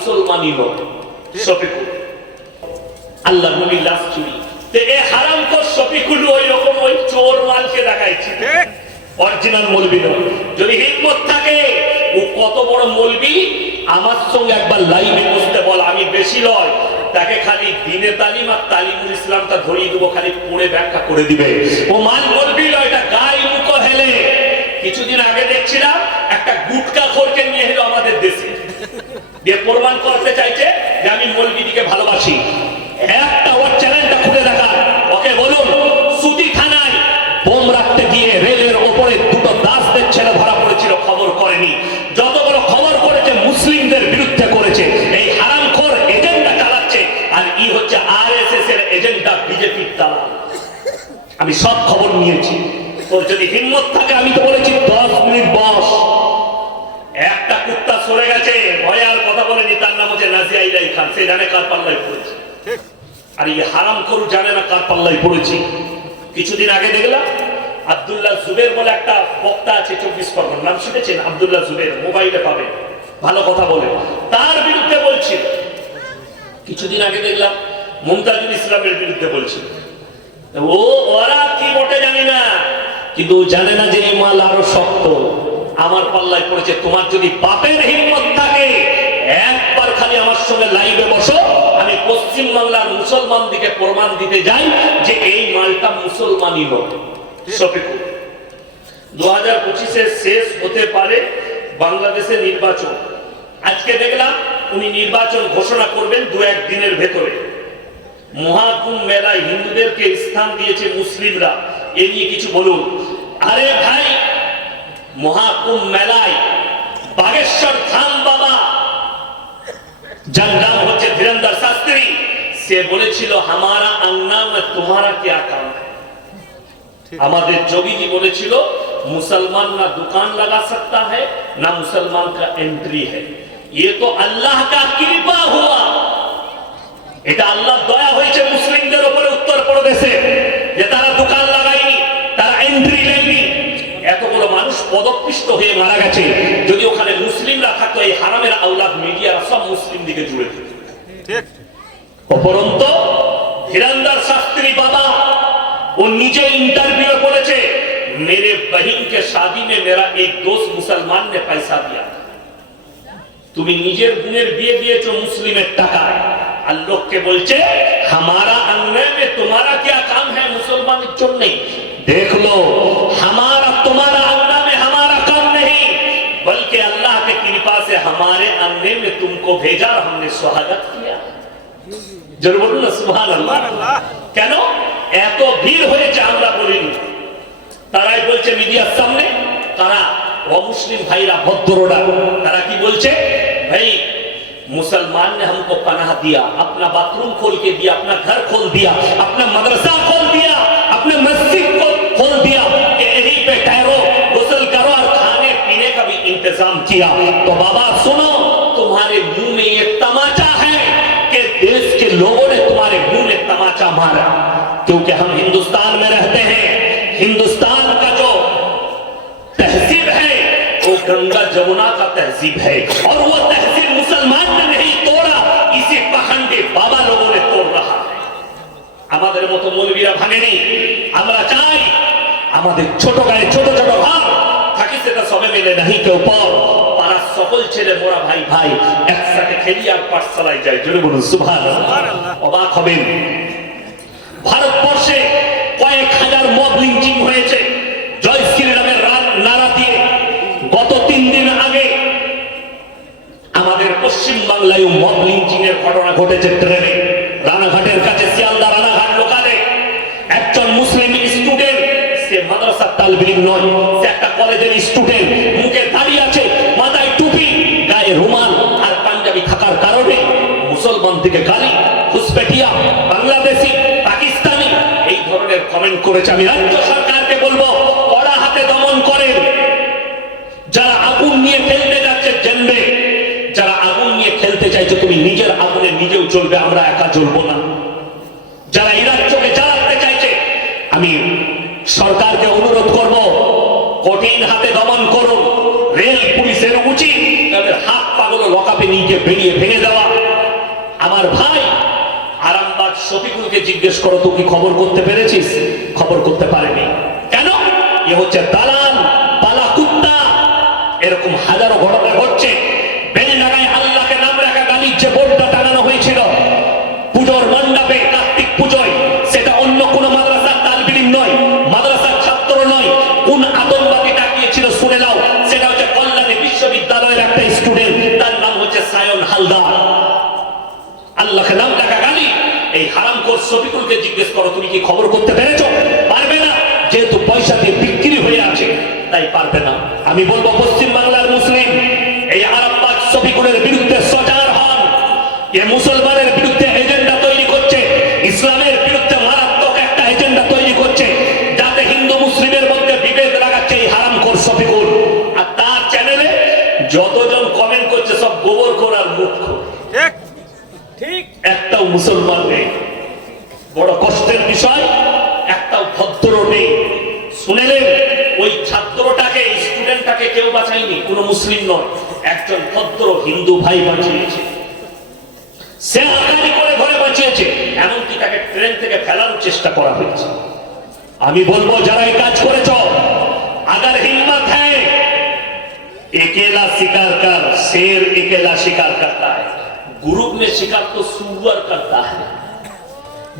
মুসলমানই নয়। শফিকুল আল্লাহ নবীর লাশ চুরি, এই হারামখোর শফিকুল ওই রকম ওই চোর মালকে দেখাইছে, অরিজিনাল মৌলবি নয়। যদি হিম্মত থাকে ও কত বড় মৌলবি, আমার সঙ্গে একবার লাইভে বসতে বল, আমি বেশি নয়, তাকে খালি দ্বীনে তালিম আর তালিমুল ইসলামটা ধরিয়ে দেবো, খালি পড়ে ব্যাখ্যা করে দিবে। ও মাল মৌলবি নয়, এটা গায়ে মুখ হেলে। কিছুদিন আগে দেখছিলাম একটা গুটকা খোরকে নিয়ে এলো আমাদের দেশে, দিয়ে প্রমাণ করতে চাইছে যে আমি মৌলবিদিকে ভালোবাসি। একটা ওর চ্যানেলটা খুলে দেখা, ওকে বলুন সুতি থানায় বোম রাখতে গিয়ে রেলের ওপরে দুটো দাসদের ছেলে ধরা পড়েছিল, খবর করেনি। যত বড় খবর করেছে মুসলিমদের বিরুদ্ধে করেছে, এই হারামখোর এজেন্ডা চালাচ্ছে। আর ই হচ্ছে আরএসএস এর এজেন্ডা, বিজেপির দালাল। আমি সব খবর নিয়েছি। তোর যদি হিম্মত থাকে, আমি তো বলেছি 10 মিনিট বস। একটা কুত্তা সরে গেছে, ভয়ে আর কথা বলেনি, তার নাম হচ্ছে নাজিয়া ইলাই খান। সে জানে কার পাল্লায় পড়েছে, আর এই হারামখোর জানে না কার পাল্লায় পড়েছি। কিছুদিন আগে দেখলাম আব্দুল্লাহ জুবের বলে একটা বক্তা আছে 24 পরগনা, নাম শুনেছেন? আব্দুল্লাহ জুবের, মোবাইলে পাবে, ভালো কথা বলে, তার বিরুদ্ধে বলছিল। কিছুদিন আগে দেখলাম মুমতাজুল ইসলামের বিরুদ্ধে বলছিল। ওরা কি বটে জানি না, কিন্তু জানে না যে এই মাল আরো শক্ত। আমার পাল্লায় পড়েছে। তোমার যদি বাপের হিম্মত থাকে, একবার খালি আমার সঙ্গে লাইভে বসো, আমি পশ্চিম বাংলার মুসলমান দিকে প্রমাণ দিতে যাই যে এই মালটা মুসলমানই নয়। শফিকুল 2025-এ শেষ হতে পারে বাংলাদেশে নির্বাচন। আজকে দেখলাম উনি নির্বাচন ঘোষণা করবেন 2-1 দিনের ভেতরে। মহাকুম্ভ মেলায় হিন্দুদেরকে স্থান দিয়েছে মুসলিমরা, এ নিয়ে কিছু বলুন। আরে ভাই, মহাকুম্ভ মেলায় বাগেশ্বর ধাম বাবা, যার নাম হচ্ছে ধীরেন্দ্র শাস্ত্রী, সে বলেছিল হামারা আংনা মে তোমারা ক্যা কাম। আমাদের যোগীজি বলেছিল মুসলমান না দোকান লাগা सकता है না মুসলমান का एंट्री है। ये तो अल्लाह का कृपा हुआ। এটা আল্লাহর দয়া হয়েছে মুসলিমদের উপরে উত্তর প্রদেশে, যে তারা দোকান লাগায়নি, তারা এন্ট্রি নেয়নি। এতগুলো মানুষ পদপিষ্ট হয়ে মারা গেছে। যদি ওখানে মুসলিমরা থাকতো, এই হারামের আওলাদ মিডিয়ারা সব মুসলিম দিকে জুড়ে দিত। ঠিক। উপরন্ত ধীরেন্দ্র শাস্ত্রী বাবা वो नीचे इंटरव्यू করেছে, मेरे बहन के शादी में मेरा एक दोस्त मुसलमान ने पैसा दिया। তুমি নিজের বোনের বিয়ে দিয়েছো মুসলিমের টাকায়, আর লোককে বলছে हमारा अंगने में तुम्हारा क्या काम है मुसलमाনের জন্য। देख लो, हमारा तुम्हारा अंगना में हमारा काम नहीं, बल्कि अल्लाह के कृपा से हमारे अंगने में तुमको भेजा और हमने स्वागत किया। जरूर बोलूं ना सुभान अल्लाह। কেন এত ভিড় হয়েছে আমরা বলিনি, তারাই বলছে মিডিয়ার সামনে। তারা অমুসলিম ভাইরা ভদ্ররা, তারা কি বলছে, भाई मुसलमान ने हमको पनाह दिया, अपना बाथरूम खोल के दिया, अपना घर खोल दिया, अपना मदरसा खोल दिया, अपने मस्जिद को खोल दिया कि यहीं पे ठहरो, गुस्ल करो और खाने पीने का भी इंतजाम किया। तो बाबा सुनो, तुम्हारे मुंह में ये तमाचा है कि देश के लोगों ने तुम्हारे मुंह में तमाचा मारा, क्योंकि हम हिंदुस्तान में रहते हैं। हिंदुस्तान का जो तहजीब है वो गंगा जमुना का तहजीब है, और वो तहजीब मुसलमान ने नहीं तोड़ा, इसी पाखंडी बाबा लोगों ने तोड़ रहा है। আমাদের মতো মৌলবীরা ভাঙেনি। আমরা চাই আমাদের ছোট গায়ে ছোট ছোট ভাব থাকি, সেটা সবে মিলে নাহি কেউ পর, পাড়ার সকল ছেলে মোরা ভাই ভাই একসাথে খেলি আর পাঠশালায় যাই। জোরে বলুন সুবহানাল্লাহ। অবাক হবেন, ভারতবর্ষে কয়েক হাজার মব লিঞ্চিং হয়েছে জয় শ্রীরামের নারা দিয়ে। গত 3 দিন আগে আমাদের পশ্চিম বাংলায় মব লিঞ্চিং এর ঘটনা ঘটেছে। ট্রেনে রানাঘাটের কাছে, শিয়ালদা রানাঘাট লোকালে একজন মুসলিম স্টুডেন্ট, সে মাদ্রাসার তালিব ইলম নয়, সে একটা কলেজের স্টুডেন্ট, মুখে দাড়ি আছে, মাথায় টুপি, গায়ে রুমাল আর পাঞ্জাবি থাকার কারণে মুসলমান থেকে গালি, ঘুষপেটিয়া, বাংলাদেশি, পাকিস্তানি এই ধরনের কমেন্ট করেছে। আমি রাজ্য সরকারকে বলবো, কড়া হাতে দমন করেন। যারা আগুন নিয়ে খেলতে যাচ্ছে জানবে, যারা আগুন নিয়ে খেলতে চাইছে, তুমি নিজের আগুনে নিজেও জ্বলবে, আমরা একা জ্বলবো না। যারা এই রাজ্যকে জ্বালাতে চাইছে, আমি সরকারকে অনুরোধ করব, কঠিন হাতে দমন করুন। রেল পুলিশের উচিত তাদের হাত পাগুলো লকআপে নিয়ে গিয়ে বেরিয়ে ভেঙে দেওয়া। আমার ভাই আরামবাগ শফিকুলকে জিজ্ঞেস করো তো কি খবর করতে পেরেছিস? খবর করতে পারেনি। কেন? এ হচ্ছে দালাল, পালা কুত্তা। এরকম হাজারো ঘটনা ঘটছে। বেলডাঙায় আল্লাহকে নাম রাখা গালির যে বোর্ডটা টানানো হয়েছিল পুজোর মণ্ডপে কার্তিক পুজোয়, সেটা অন্য কোন মাদ্রাসার তালিব ইলম নয়, মাদ্রাসার ছাত্র নয়। কোন আতঙ্কবাদী ডাকিয়েছিল শুনে নাও। সেটা হচ্ছে কল্যাণী বিশ্ববিদ্যালয়ের একটা স্টুডেন্ট, তার নাম হচ্ছে সায়ন হালদার। আল্লাহকে নাম রাখা গালি। এই হারামখোর শফিকুলকে জিজ্ঞেস করো তুমি কি খবর করতে পেরেছো? পারবে না, যেহেতু পয়সা দিয়ে বিক্রি হয়ে আছে তাই পারবে না। আমি বলবো পশ্চিম বাংলার মুসলিম এই আরামবাগ শফিকুলের বিরুদ্ধে সজাগ হন। এ মুসলমানের বিরুদ্ধে এজেন্ডা তৈরি করছে, ইসলামের বিরুদ্ধে মারাত্মক একটা এজেন্ডা তৈরি করছে, যাতে হিন্দু মুসলিমের মধ্যে বিভেদ লাগাচ্ছে এই হারামখোর শফিকুল। আর তার চ্যানেলে যতজন কমেন্ট করছে সব গোবর খোর আর মুখ খোর। ঠিক একটাও মুসলমান নেই। বড় কষ্টের বিষয়, একটাও ভদ্র নেই। শুনেলেন, ওই ছাত্রটাকে স্টুডেন্টটাকে কেউ বাঁচায়নি, কোন মুসলিম নয়, একজন ভদ্র হিন্দু ভাই বাঁচিয়েছে। সে আকারি করে ঘরে বাঁচিয়েছে, এমনকি তাকে ট্রেন থেকে ফেলার চেষ্টা করা হয়েছে। আমি বলবো যারা এই কাজ করেছ, अगर हिम्मत है अकेला शिकार कर, शेर अकेला शिकार करता है, ग्रुप में शिकार तो सुअर करता है।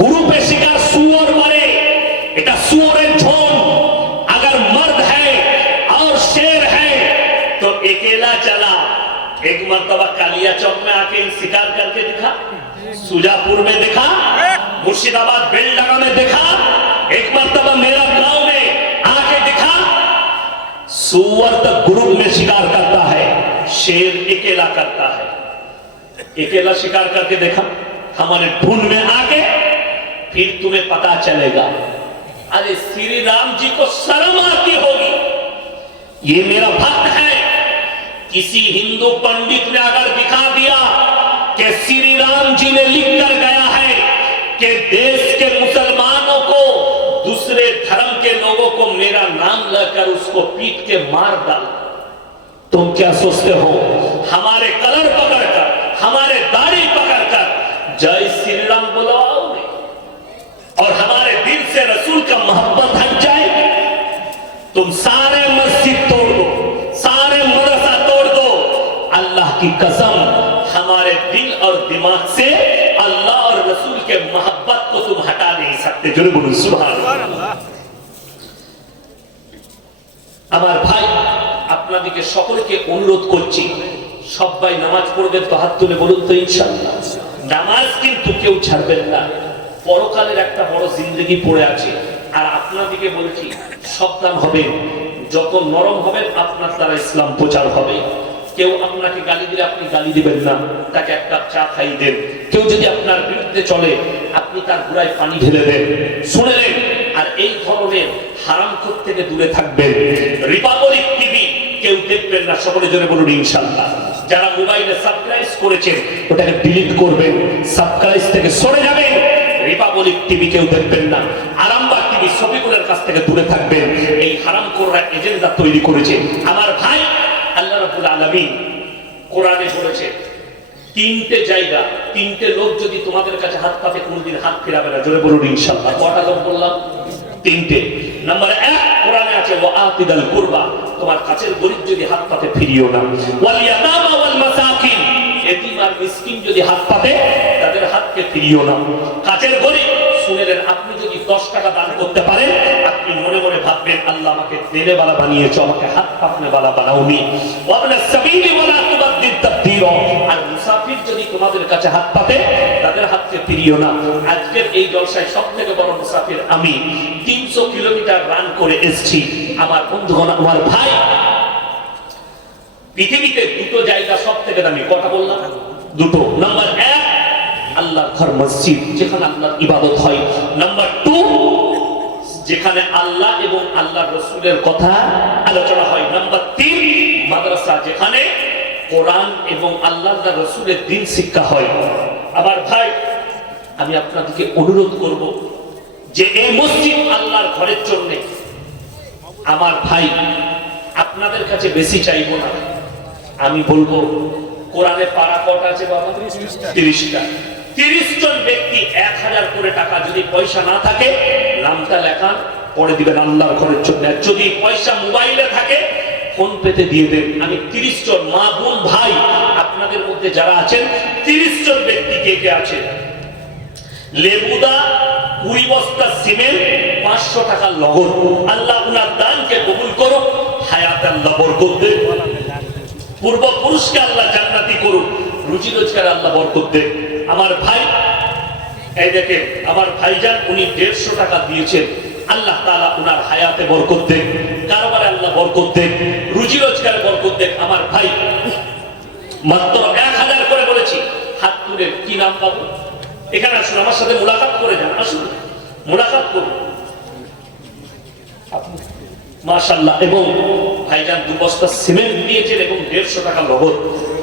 ग्रुपে शिकार सुअर করে, এটা सुअরের ঝোন। अगर मर्द है और शेर है तो अकेला चला। एक मर्तबा कालिया चौक में आके शिकार करके दिखा, सुजापुर में देखा, मुर्शिदाबाद बेलडांगा में देखा, एक मर्तबा मेरा गांव में आके दिखा। सुअर तो ग्रुप में शिकार करता है, शेर अकेला करता है। अकेला शिकार करके देखा हमारे ढूंढ में आके, फिर तुम्हें पता चलेगा। अरे श्री राम जी को शर्म आती होगी। ये मेरा भक्त है, किसी हिंदू पंडित ने अगर दिखा दिया कि श्री राम जी ने लिख कर गया है कि देश के मुसलमानों को, दूसरे धर्म के लोगों को मेरा नाम लेकर उसको पीट के मार डाल, तुम क्या सोचते हो हमारे कलर पकड़कर, हमारे दाढ़ी पकड़कर जय श्री राम बुलवाओगे और हमारे दिल से रसूल का मोहब्बत हट जाएगी? तुम सारे मस्जिद तोड़ दो, सारे मदरसा तोड़ दो, अल्लाह की कसम हमारे दिल और दिमाग से अल्लाह और रसूल के मोहब्बत को तुम हटा नहीं सकते। जो बोलो सुभान अल्लाह। আমার ভাই আপনাদেরকে সকলকে অনুরোধ করছি, সবাই নামাজ পড়বেন তো হাত তুলে বলুন তো ইনশাআল্লাহ। নামাজ কিন্তু কেউ ছাড়বেন না, পরকালের একটা বড় জিন্দেগি পড়ে আছে। আর আপনাদেরকে বলছি সাবধান হবেন, যত নরম হবেন আপনার দ্বারা ইসলাম প্রচার হবে। কেউ আপনাকে গালি দিলে আপনি গালি দিবেন না, তাকে এক কাপ চা খাইয়ে দেন। কেউ যদি আপনার বিরুদ্ধে চলে আপনি তার গুড়ায় পানি ঢেলে দেন, শুনে নেন। আর এই ধরনের হারামখোর থেকে দূরে থাকবেন। রিপাবলিক টিভি কেউ দেখবেন না, সকলে জোরে বলুন ইনশাআল্লাহ। যারা মোবাইলে সাবস্ক্রাইব করেছেন ওটাকে ডিলিট করবেন, সাবস্ক্রাইব থেকে সরে যাবেন। রিপাবলিক টিভি কেউ দেখবেন না, আরামবাগ টিভি শফিকুলের কাছ থেকে দূরে থাকবেন। এই হারামখোররা এজেন্ডা তৈরি করেছে। আমার ভাই, আল্লাহ রাব্বুল আলামিন কোরআনে বলেছে তিনটে জায়গা, তিনটে লোক যদি তোমাদের কাছে হাত পাতে কোনদিন হাত ফেরাবে না। জোরে বলুন ইনশাআল্লাহ। কটা লোক বললাম? তিনটে। নাম্বার 1 কোরআনে আছে ওয়াআতিদাল কুরবা, তোমার কাছের গরীব যদি হাত পাতে ফিরিও না। ওয়াল ইয়াতামা ওয়াল মাসাকিন, এতিম আর মিসকিন যদি হাত পাতে তাদের হাতকে ফিরিও না। কাছের গরীব শুনেলেন, আপনি যদি 10 টাকা দান করতে পারেন আপনি মনে মনে ভাববেন আল্লাহ আমাকে দেনেওয়ালা বানিয়েছো, আমাকে হাত পাতনেওয়ালা বানাওনি। ওয়াবনাস সাবিলি ওয়ালা তুবাদ্দিল তাবদীরা, আর মুসাফির যদি তোমাদের কাছে হাত পাতে তাদের হাতকে ফিরিও না। আজকের এই জলসায় সবথেকে বড় মুসাফির আমি, 300 কিলোমিটার রান করে এসেছি। আমার বন্ধুগণ, আমার ভাই, পৃথিবীতে দুটো জায়গা সবথেকে দামি। কটা বললাম? দুটো। নাম্বার 1 আল্লাহর ঘর মসজিদ, যেখানে আল্লাহর ইবাদত হয়। নাম্বার 2 যেখানে আল্লাহ এবং আল্লাহর রাসূলের কথা আলোচনা হয়। নাম্বার 3 মাদ্রাসা, যেখানে কোরআন এবং আল্লাহর রাসূলের দ্বীন শিক্ষা হয়। আমার ভাই, আমি আপনাদেরকে অনুরোধ করব যে এই মসজিদ আল্লাহর ঘরের জন্য, আমার ভাই আপনাদের কাছে বেশি চাইবো না। আমি বলবো কোরআনে পারা কটা আছে বাবা? 30টা। 30 জন ব্যক্তি 1000 করে টাকা, যদি পয়সা না থাকে নামটা লেখান, পরে দিবেন আল্লাহর ঘরের জন্য। যদি পয়সা মোবাইলে থাকে ফোন পেতে দিয়ে দেন। আমি 30 জন মা বোন ভাই আপনাদের মধ্যে যারা আছেন 30 জন ব্যক্তি কে কে আছেন, লেবুদা 20 বস্তা সিমেন্ট 500 টাকা নগদ, আল্লাহ উনার দানকে কবুল করুক, হায়াত আল্লাহ বরকত দেন, পূর্বপুরুষকে আল্লাহ জান্নাতি করুক, রুজি রোজগার আল্লাহ বরকত দেন। আমার ভাই এই দেখেন আমার ভাইজান উনি 150 টাকা দিয়েছেন, আল্লাহ তাআলা উনার হায়াতে বরকত দেন, কারবারে আল্লাহ বরকত দেন, রুজি রোজগারে বরকত দেন। আমার ভাই মাত্র 1000 করে বলেছি, হাত তুলে কি নাম পাবো? এখানে আসুন, আমার সাথে মুলাকাত করে যান, আসুন মুলাকাত করুন মাশাআল্লাহ। এবং ভাইজান 2 বস্তা সিমেন্ট দিয়েছেন এবং 150 টাকা নগদ,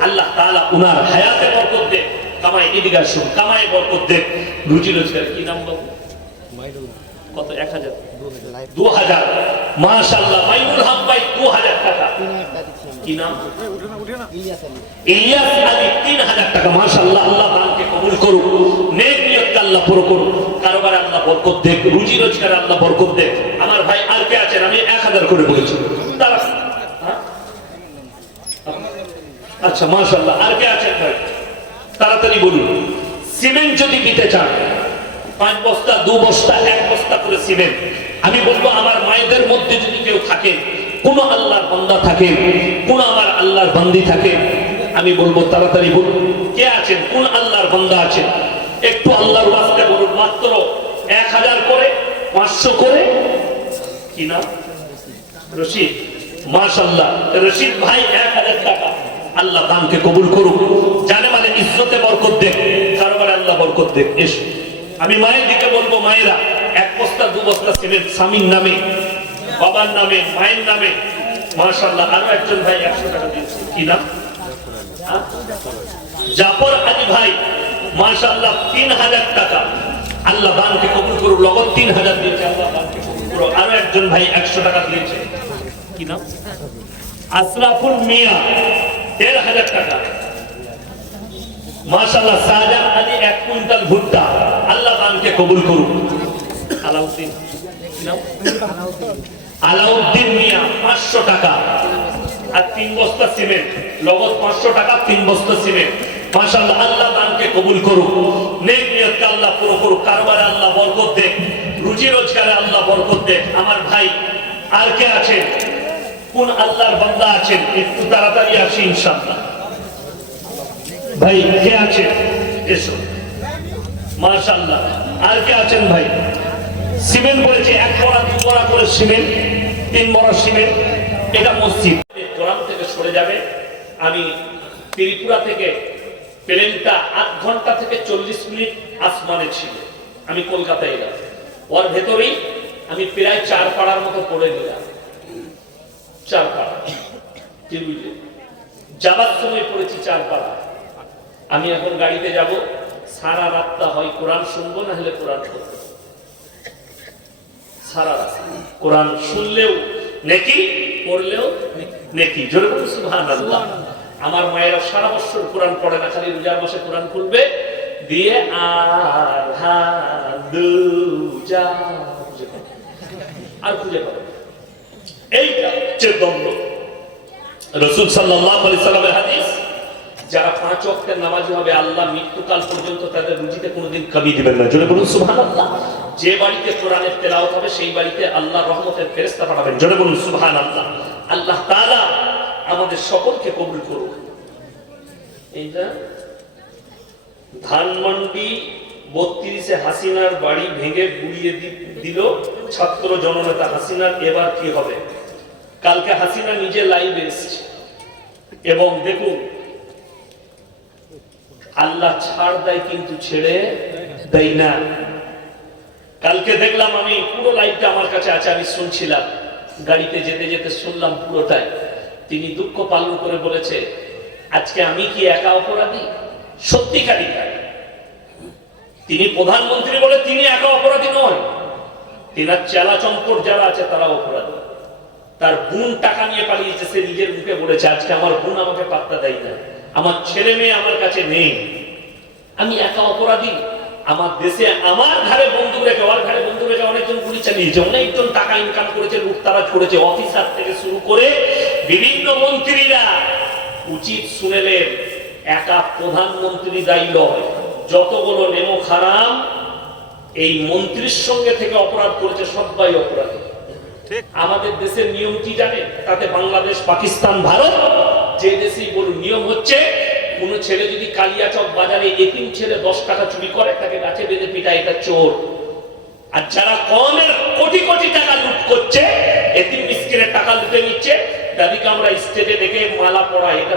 আল্লাহ তাআলা উনার হায়াতে বরকত দেন, কামাই এদিকে আসুন, কামাই বরকত দেন, রুজি রোজগার কি নাম বাবু? কত? 1000 2000 মাশাআল্লাহ। মাইনুল হক ভাই 2000 টাকা, কি নাম? ইলিয়াস আলী 3000 টাকা মাশাআল্লাহ। আল্লাহ দানকে কবুল করুক, নেক নিয়তকে আল্লাহ পুরো করুক, কারবারে আল্লাহ বরকত দেন, রুজি রোজগারে আল্লাহ বরকত দেন। আমার ভাই আর কে আছেন? আমি 1000 করে বলেছি তারা, আচ্ছা মাশাআল্লাহ। আর কে আছেন ভাই? তাড়াতাড়ি বলুন। সিমেন্ট যদি দিতে চান 5 বস্তা 2 বস্তা 1 বস্তা করে সিমেন্ট, আমি বলবো আমার মায়েদের মধ্যে যদি কেউ থাকে, কোন আল্লাহর বান্দা থাকে, কোন আমার আল্লাহর বান্দি থাকে, আমি বলবো তাড়াতাড়ি বলুন কে আছেন, কোন আল্লাহর বান্দা আছেন, একটু আল্লাহর ওয়াস্তে বলুন। মাত্র 1000 করে 500 করে, কি নাম? রশিদ মাশাআল্লাহ। রশিদ ভাই 1000 টাকা, আল্লাহ দানকে কবুল করুক, জানে মানে ইজ্জতে বরকত দেন, কারবারে আল্লাহ বরকত দেন। এসো আমি মায়ের দিকে বলবো, মায়েরা 1 বস্তা 2 বস্তা সিমেন্ট স্বামীর নামে, বাবার নামে, মায়ের নামে মাশাআল্লাহ। আরো একজন ভাই 100 টাকা দিয়েছে, কি নাম? জাফর আলী ভাই মাশাআল্লাহ 3000 টাকা, আল্লাহ দানকে কবুল করুক, লগত 3000 দিয়েছে, আল্লাহ দানকে কবুল করুক। আরো একজন ভাই 100 টাকা দিয়েছে, কি নাম? আশরাফুল মিয়া 1500 টাকা মাশাআল্লাহ। শাহজাহান আলী 1 কুইন্টাল ভুট্টা, আল্লাহ দানকে কবুল করুক। আলাউদ্দিন, কি নাম? আলাউদ্দিন মিয়া 500 টাকা আর 3 বস্তা সিমেন্ট, লগত 500 টাকা 3 বস্তা সিমেন্ট মাশাআল্লাহ। আল্লাহ দানকে কবুল করুক, নেক নিয়তকে আল্লাহ পুরো করুক, কারবারে আল্লাহ বরকত দেন, রুজি রোজগারে আল্লাহ বরকত দেন। আমার ভাই আর কে আছে, কোন আল্লাহর বান্দা আছেন? একটু তাড়াতাড়ি আসি ইনশাআল্লাহ। ভাই কে আছে? এসো মাশাআল্লাহ। আর কে আছেন ভাই? সিমেন্ট বলেছে 1 বড়া 2 বড়া করে সিমেন্ট, 3 বড়া সিমেন্ট। এটা মসজিদ কোরআন থেকে সরে যাবে। আমি ত্রিপুরা থেকে প্লেনটা 8 ঘন্টা থেকে 40 মিনিট আসমানে ছিল, আমি কলকাতায় এলাম, ওর ভেতরেই আমি প্রায় 4 পাড়ার মতো পড়ে নিলাম। 4 পাড়া যাবার সময় পড়েছি 4 পাড়া। আমি এখন গাড়িতে যাব, সারা রাতটা হয় কোরআন শুনবো, না হলে কোরআন পড়বো। সারা রাত কোরআন শুনলেও নেকি, পড়লেও নেকি। জোরে বলুন সুবহানাল্লাহ। আমার মায়েরা সারা বছর কোরআন পড়ে না, খালি রোজার মাসে কোরআন খুলবে দিয়ে আর খুঁজে পাবে। এইটা হচ্ছে দ্বন্দ্ব। রাসূল সাল্লাল্লাহু আলাইহি সাল্লামের হাদিস, যারা 5 ওয়াক্তের নামাজি হবে আল্লাহ মৃত্যুকাল পর্যন্ত তাদের রুজিতে কোনোদিন কমি দিবেন না। জোরে বলুন সুবহানাল্লাহ। যে বাড়িতে কোরআনের তেলাওয়াত হবে সেই বাড়িতে আল্লাহ রহমতের ফেরেশতা পাঠাবেন। জোরে বলুন সুবহানাল্লাহ। আল্লাহ তাআলা আমাদের সকলকে কবুল করুন। এইটা ধানমন্ডি 32-এ হাসিনার বাড়ি ভেঙে গুড়িয়ে দিল ছাত্র জননেতা হাসিনার, এবার কি হবে? কালকে হাসিনা নিজে লাইভে এসেছে এবং দেখুন আল্লাহ ছাড় দেয় কিন্তু ছেড়ে দেয় না। কালকে দেখলাম, আমি পুরো লাইভটা আমার কাছে আছে, আমি শুনছিলাম, গাড়িতে যেতে যেতে শুনলাম পুরোটাই। তিনি দুঃখ পালন করে বলেছে, আজকে আমি কি একা অপরাধী? সত্যিকারী তাই। তিনি প্রধানমন্ত্রী বলে তিনি একা অপরাধী নয়, তিনার চেলা চম্পট যারা আছে তারা অপরাধী। তার বোন টাকা নিয়ে পালিয়েছে, সে নিজের মুখে বলেছে আজকে আমার বোন আমাকে পাত্তা দেয় না, আমার ছেলে মেয়ে আমার কাছে নেই, আমি একা অপরাধী। আমার দেশে আমার ঘরে বন্দুক রেখে, ওর ঘরে বন্দুক রেখে অনেকজন গুলি চালিয়েছে, অনেকজন টাকা ইনকাম করেছে, লুটতারাজ করেছে, অফিসার থেকে শুরু করে বিভিন্ন মন্ত্রীরা। উচিত শুনেলেন, একা প্রধানমন্ত্রী দায়ী নয়, যতগুলো নেমো খারাম এই মন্ত্রীর সঙ্গে থেকে অপরাধ করেছে সবাই অপরাধী। আমাদের দেশের নিয়ম কি জানেন? তাতে বাংলাদেশ, পাকিস্তান, ভারত যে দেশেই বলুন, নিয়ম হচ্ছে কোন ছেলে যদি কালিয়াচক বাজারে এতিম ছেলে 10 টাকা চুরি করে, তাকে গাছে বেঁধে পিটায়, এটা চোর। আর যারা কমের কোটি কোটি টাকা লুট করছে, এতিম মিসকিনের টাকা লুটে নিচ্ছে, তাদেরকে আমরা স্টেজে দেখে মালা পড়াই, এটা